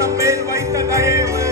அவர் நம் மேல் வைத்த தயவு.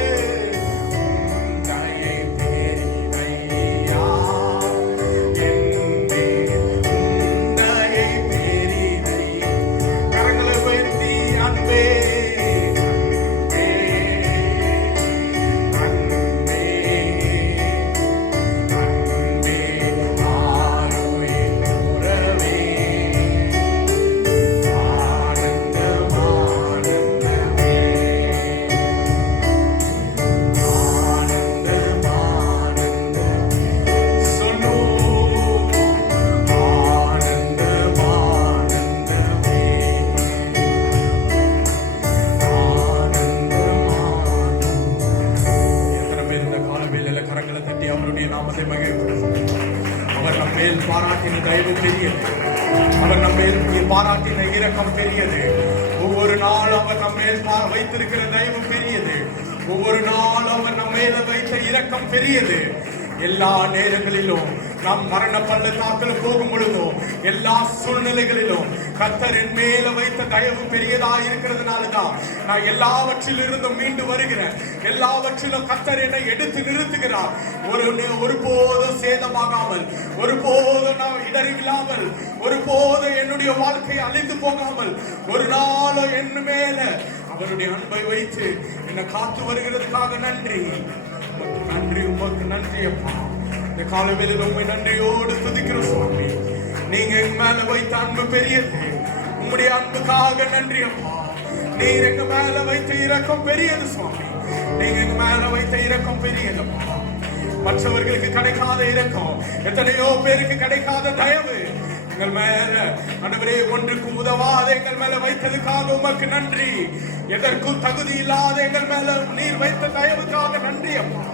அவர் நம் மேல் பாராட்டின தயவு பெரியது. அவர் நம் மேல் பாராட்டின இரக்கம் பெரியது. ஒவ்வொரு நாள் அவர் நம் மேல் வைத்திருக்கிற தயவு பெரியது. ஒவ்வொரு நாள் அவர் நம் மேல வைத்த இரக்கம் பெரியது. எல்லா நேரங்களிலும் நாம் மரண பள்ளத்தாக்கில் போகும் பொழுதும் எல்லா சூழ்நிலைகளிலும் கர்த்தர் என் மேல வைத்த தயவு பெரியதா இருக்கிறதுனாலதான் நான் எல்லாவற்றிலிருந்தும் மீண்டு வருகிறேன். எல்லாவற்றிலும் கர்த்தர் என்னை எடுத்து நிறுத்துகிறார். ஒருபோதும் சேதமாகாமல், ஒருபோதும் நான் இடறில்லாமல், ஒருபோதும் என்னுடைய வாழ்க்கை அழிந்து போகாமல், ஒரு நாளும் என் மேல அவருடைய அன்பை வைத்து என்னை காத்து வருகிறதுக்காக நன்றி. நன்றி, உமக்கு நன்றி அப்பா. இந்த காலவேளையில் உண்மை நன்றியோடு துதிக்கிற சுவாமி. நீங்க எங்க மேல வைத்த அன்பு பெரியது. உங்களுடைய அன்புக்காக நன்றி அப்பா. நீர் எங்க மேல வைத்த இரக்கம் பெரியது சுவாமி. நீங்க எங்க மேல வைத்த இரக்கம் பெரியது அப்பா. மற்றவர்களுக்கு கிடைக்காத இரக்கம், எத்தனையோ பேருக்கு கிடைக்காத தயவு எங்கள் மேல ஆண்டவரே ஒன்றுக்கு உதவாத எங்கள் மேல வைத்ததுக்காக உமக்கு நன்றி. எதற்கும் தகுதி இல்லாத எங்கள் மேல நீர் வைத்த தயவுக்காக நன்றி அப்பா.